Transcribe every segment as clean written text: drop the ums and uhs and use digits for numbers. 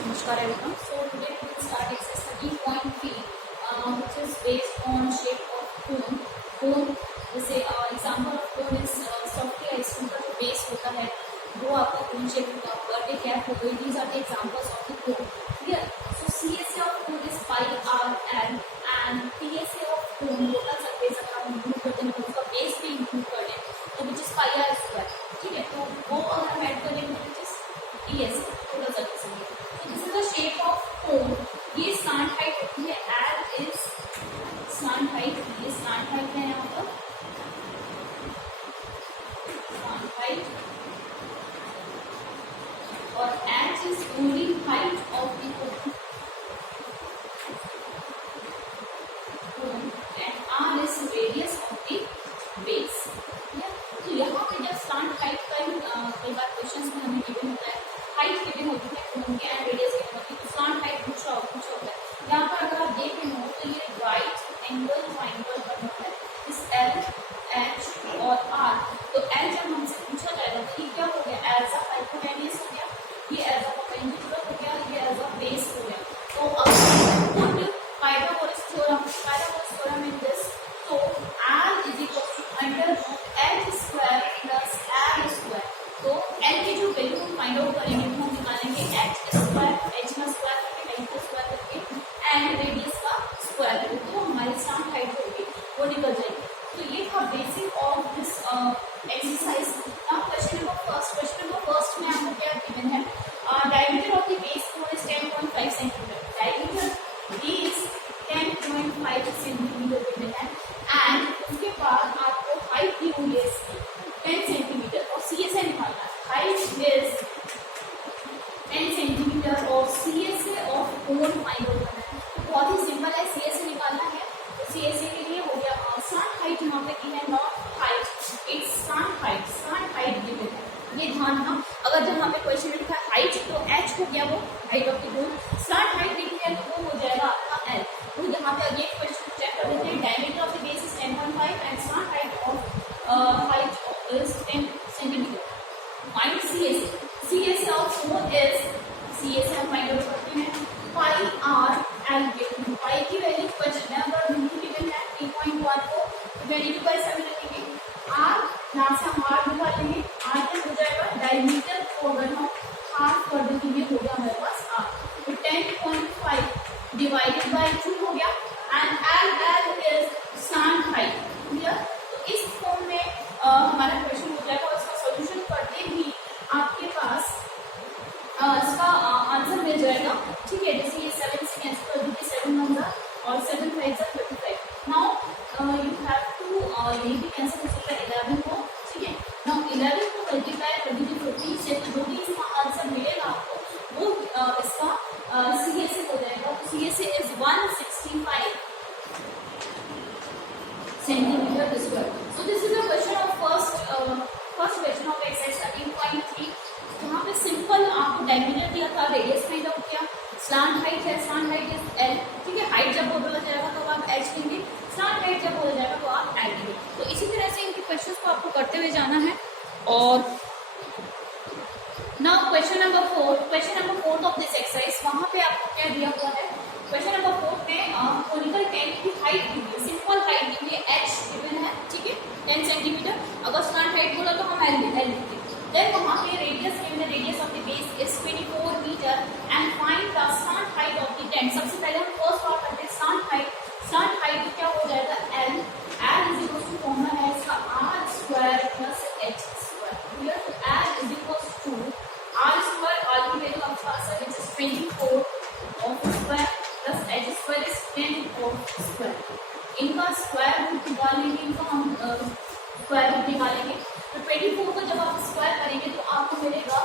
Namaskar everyone. So today we will start exercise 13.3 which is based on shape of cone. Cone जैसे example of cone is softly ice cream का जो base होता है वो आपका cone shape होगा, birthday cap हो गई. These are the examples of the cone. Clear? So CSA of cone is pi r l and PSA of cone total surface अगर हम इंक्लूड करते हैं तो उसका बेस भी इंक्लूड कर लें तो which is pi r square. ठीक है, तो वो अगर हम ऐड करेंगे तो which is PSA total surface area. This is the shape of cone. ये slant height होती है, L is slant height. ये slant height है यहाँ पर slant height और H is only height of the cone and R is radius of the base. तो यहाँ पे जब slant height का कई बार क्वेश्चंस में हमें गिवन होता है, हाइट गिवन होती है cone की एंड रेडियस गिवन होती है, तो slant height पूछा होता है. यहाँ पर अगर आप देख रहे हो तो ये राइट एंगल ट्राइंगल बना है इस L, H और R. तो L जब हमसे पूछा जाएगा तो ये क्या हो गया, एज अ हाइपोटेन्यूज हो गया, ये एज अ परपेंडिकुलर हो गया, ये एज अ बेस हो गया. तो अब put Pythagoras theorem in this, तो L is equal to under root H square plus L square. तो L की जो वैल्यू हम फाइंड आउट करेंगे तो हम निकालेंगे H स्क्वायर, H का स्क्वायर करके L का स्क्वायर करके एंड रेडियस का स्क्वायर करके, तो हमारी स्टार्ट हाइट होगी वो निकल जाएगी. तो ये था basic of this exercise. Now question number first में आपको क्या गिवन है, diameter of the base cone is 10.5 centimetre. Diameter is 10.5 centimetre given है एंड उसके बाद आपको हाइट दी हुई है 10 सेंटीमीटर और CSA निकालना है. हाइट इज 10 सेंटीमीटर और CSA of cone find out करना है. तो बहुत ही सिंपल है, CSA निकालना है. तो CSA के लिए हो गया स्टार्ट हाइट यहाँ पे की है, not height, it's start height given है. ये ध्यान रखना, अगर जब यहाँ पे क्वेश्चन में लिखा है हाइट तो H हो गया वो height of the cone, start height लिखी है तो वो हो जाएगा आपका L. तो यहाँ पे अगेन क्वेश्चन चेक कर लेते हैं. Diameter of the base is 10.5 and start height of is 10 centimeter. Find CSA of cone is CSA हम फाइंड आउट करते हैं pi r l given. pi की वैल्यू क्वेश्चन में अगर गिवन है 3.1 को वैल्यू by 7 रखेंगे. r यहाँ से हम r निकालेंगे, r क्या हो जाएगा, डायमीटर को अगर हम हाफ कर देंगे ये हो गया हमारे पास r. तो 10.5 डिवाइडेड बाय 2 हो गया and l is start height. Clear? तो इस फॉर्म में हमारा क्वेश्चन हो जाएगा और इसका सॉल्यूशन करते ही आपके पास इसका आंसर मिल जाएगा. ठीक है, जैसे ये 7 से कैंसिल कर दीजिए, 7 नंबर और 7 5 35. नाउ यू हैव टू ये भी कैंसिल हो सकता है 11 को. ठीक है, नाउ 11 को मल्टीप्लाई कर दीजिए 14 से, तो जो भी इसका आंसर मिलेगा आपको वो इसका CSA हो जाएगा. तो CSA is 165 centimetre square. So this is the question of first question of exercise 13.3. यहाँ पे सिंपल आपको डायमीटर दिया था, रेडियस फाइंड आउट किया, स्लांट हाइट है, स्लांट हाइट इज L. ठीक है, हाइट जब बोला जाएगा तो आप H लेंगे, स्लांट हाइट जब बोला जाएगा तो आप L लेंगे. तो इसी तरह से इनके क्वेश्चंस को आपको करते हुए जाना है. और now question number 4 of this exercise, वहाँ पे आपको क्या दिया हुआ है, क्वेश्चन नंबर 4 में कोनिकल टैंक की हाइट दी हुई है, सिंपल हाइट दी हुई है, H गिवन है. ठीक है, 10 सेंटीमीटर. अगर स्लांट हाइट बोला तो हम L लिखते. देन वहाँ पे रेडियस गिवन है, radius of the base is 24 metre and find the slant height of the tank. सबसे पहले हम फर्स्ट पार्ट करते हैं स्लांट हाइट क्या हो जाएगा, L is equal to common है इसका r square plus H square. Clear? तो L is equal to r square, r की वैल्यू आपके पास है which is 24 of square plus H square is 10 of square. इनका स्क्वायर रूट निकालेंगे, इनका हम स्क्वायर रूट निकालेंगे. तो 24 को जब आप स्क्वायर करेंगे तो आपको मिलेगा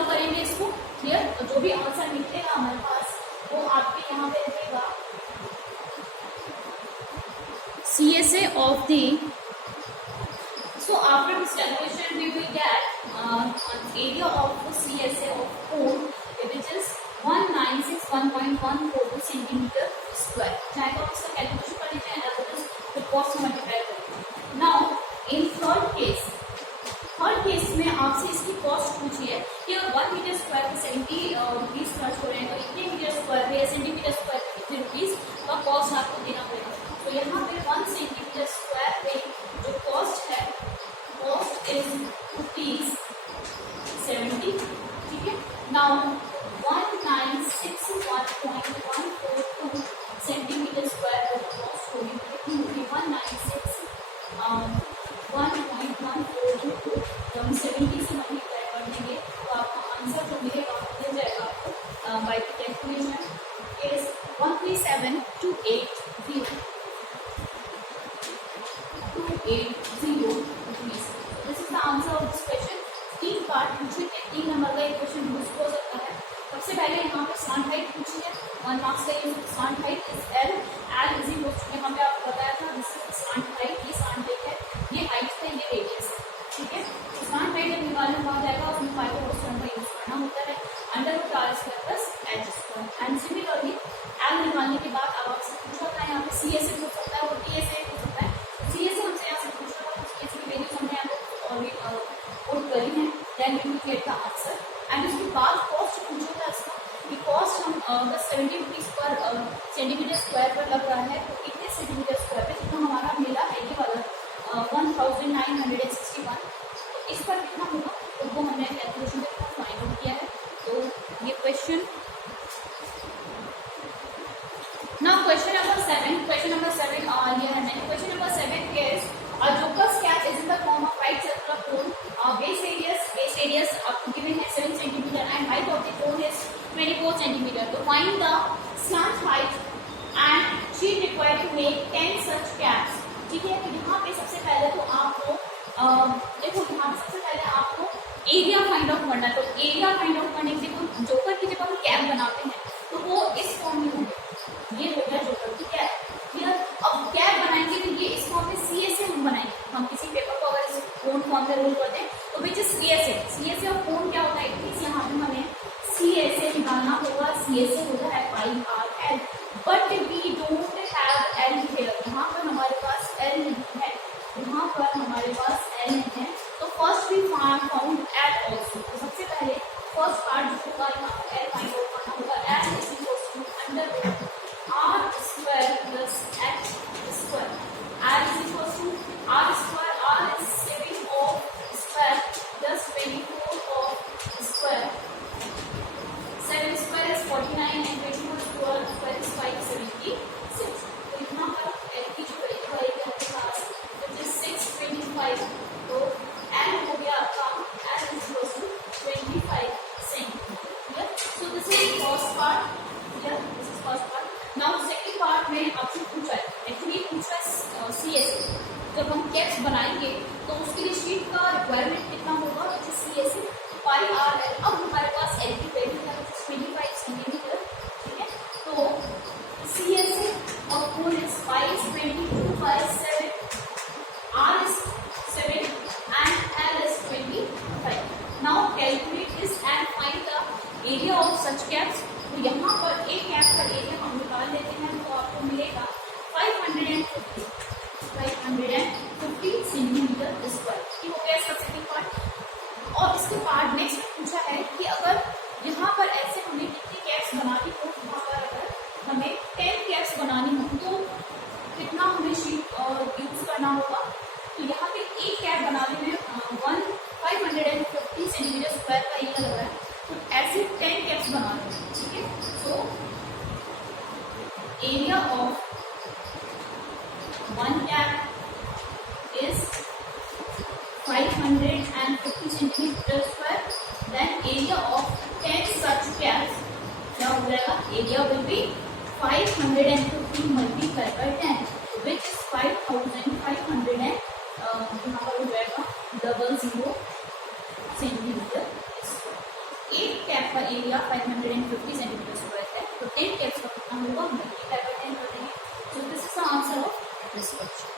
सॉल्व करेंगे इसको, क्लियर। तो जो भी आंसर निकलेगा हमारे पास वो आपके यहाँ पे रहेगा CSA of the, so after this calculation we will get area of the CSA of cone which is 1961.142 centimeter square। चाहे तो आप इसका कैलकुलेशन कर लीजिए या तो कॉस्ट से मल्टीप्लाई करें। नाउ इन थर्ड केस में आपसे इसकी कॉस्ट पूछी है कि अगर 1 मीटर स्क्वायर पे 70 रुपीज खर्च हो रहे हैं तो इतने मीटर स्क्वायर पे या सेंटीमीटर स्क्वायर पे कितने रुपीज का कॉस्ट आपको देना पड़ेगा। तो यहाँ पे 1 सेंटीमीटर स्क्वायर पे जो कॉस्ट है, कॉस्ट इज ₹70, ठीक है। नाउ 1961.142 सेंटीमीटर स्क्वायर पर कॉस्ट होगी, कितनी होगी 196.142 जब हम 70 से मल्टीप्लाई कर देंगे तो आपका आंसर जो मिलेगा मिल जाएगा आपको by calculation is 137,280 rupees। This is the answer of this question. 3 part पूछे थे, 3 नंबर का एक क्वेश्चन यूज हो सकता है। सबसे पहले यहाँ पे स्टांड हाइट पूछी है, 1 मार्क्स का ये slant height is L is equal to, यहाँ पे आपको बताया था दिस इज स्टांड हाइट, ये स्टांड हाइट है, ये हाइट है, ये रेडियस है, ठीक है। स्टांड हाइट जब निकालना कहा जाएगा उसमें पाइथागोरस का यूज करना होता है, √r² + h²। And similarly L निकालने के बाद अब आपसे पूछा था यहाँ पे CSA पूछ सकता है और TSA पूछ सकता है। CSA हमसे यहाँ से पूछा था, CSA की वैल्यूज हमने यहाँ पे ऑलरेडी पुट करी है, then we will get the answer. And उसके बाद कॉस्ट पूछा था इसका कि कॉस्ट हम बस 70 रुपीज पर सेंटीमीटर स्क्वायर पर लग रहा है, तो कितने सेंटीमीटर स्क्वायर पे जितना हमारा मिला है ये वाला 1961, तो इस पर कितना होगा तो वो हमने कैलकुलेशन में फाइंड आउट किया है। तो ये क्वेश्चन, नाउ क्वेश्चन नंबर 7 ये है मैंने question number 7 is a joker's cap is in the form of right circular cone, base radius आपको given है 7 cm and height of the cone is 24 cm। तो find the slant height and sheet required to make 10 such caps, ठीक है। तो यहाँ पे सबसे पहले तो आपको देखो यहाँ पे सबसे पहले आपको एरिया फाइंड आउट करना है। तो एरिया फाइंड आउट करने के लिए जोकर की जब हम कैप बनाते हैं तो वो इस फॉर्म में होंगे, ये हो गया जोकर की कैप, क्लियर। अब कैप बनाएंगे तो ये इस फॉर्म में CSA हम बनाएंगे, हम किसी पेपर को अगर इस कोन फॉर्म में रोल कर दें तो विच इज CSA और कोन क्या होता है, एटलीस्ट यहाँ पे हमें CSA निकालना होगा। CSA होता है πr L, but we don't have L here, यहाँ पर हमारे पास L नहीं है, यहाँ पर हमारे पास L नहीं है। तो first we found L also, तो सबसे पहले फर्स्ट पार्ट जो होगा यहाँ पर L फाइंड आउट करना होगा। L is equal to √r² + h²। L is equal to r², r is 7 of square plus 24 of square, 7 square is 49 and 24 square is 576। तो यहाँ पर L की जो वैल्यू आएगी आपके पास which is 625, तो L हो गया आपका L is equal to 25 cm। So this is first part, clear, this is first part। Now second part में आपसे पूछा है, एक्चुअली पूछा है CSA, जब हम कैप्स बनाएंगे तो उसके लिए शीट का रिक्वायरमेंट कितना होगा, CSA πr L। अब हमारे पास L की वैल्यू है 25 सेंटीमीटर, ठीक है। तो CSA of cone is 522/7, r is 7 and L is 25। Now calculate this and find the area of such caps। तो यहाँ पर एक कैप का एरिया हम निकाल लेते हैं तो आपको मिलेगा 550 सेंटीमीटर स्क्वायर। ठीक हो गया इसका सेकंड पार्ट। और इसके बाद नेक्स्ट पूछा है कि अगर यहाँ पर ऐसे हमें कितनी कैप्स बनानी हो, यहाँ पर अगर हमें 10 कैप्स बनानी हो तो कितना हमें शीट यूज करना होगा। तो यहाँ पे एक कैप बनाने में 550 सेंटीमीटर स्क्वायर का एरिया लग रहा है, तो ऐसे 10 कैप्स बनाने हैं, ठीक है। तो area of one cap is 550 centimetre square, then area of 10 such caps क्या हो जाएगा, area will be 550 multiply by 10 which is 5500 यहाँ पर हो जाएगा 00 सेंटीमीटर। एरिया 550 सेंटीमीटर स्क्वायर है, तो 10 कैप्स का कितना होगा, मल्टीप्लाई बाय 10 कर देंगे. So this is the answer of this question.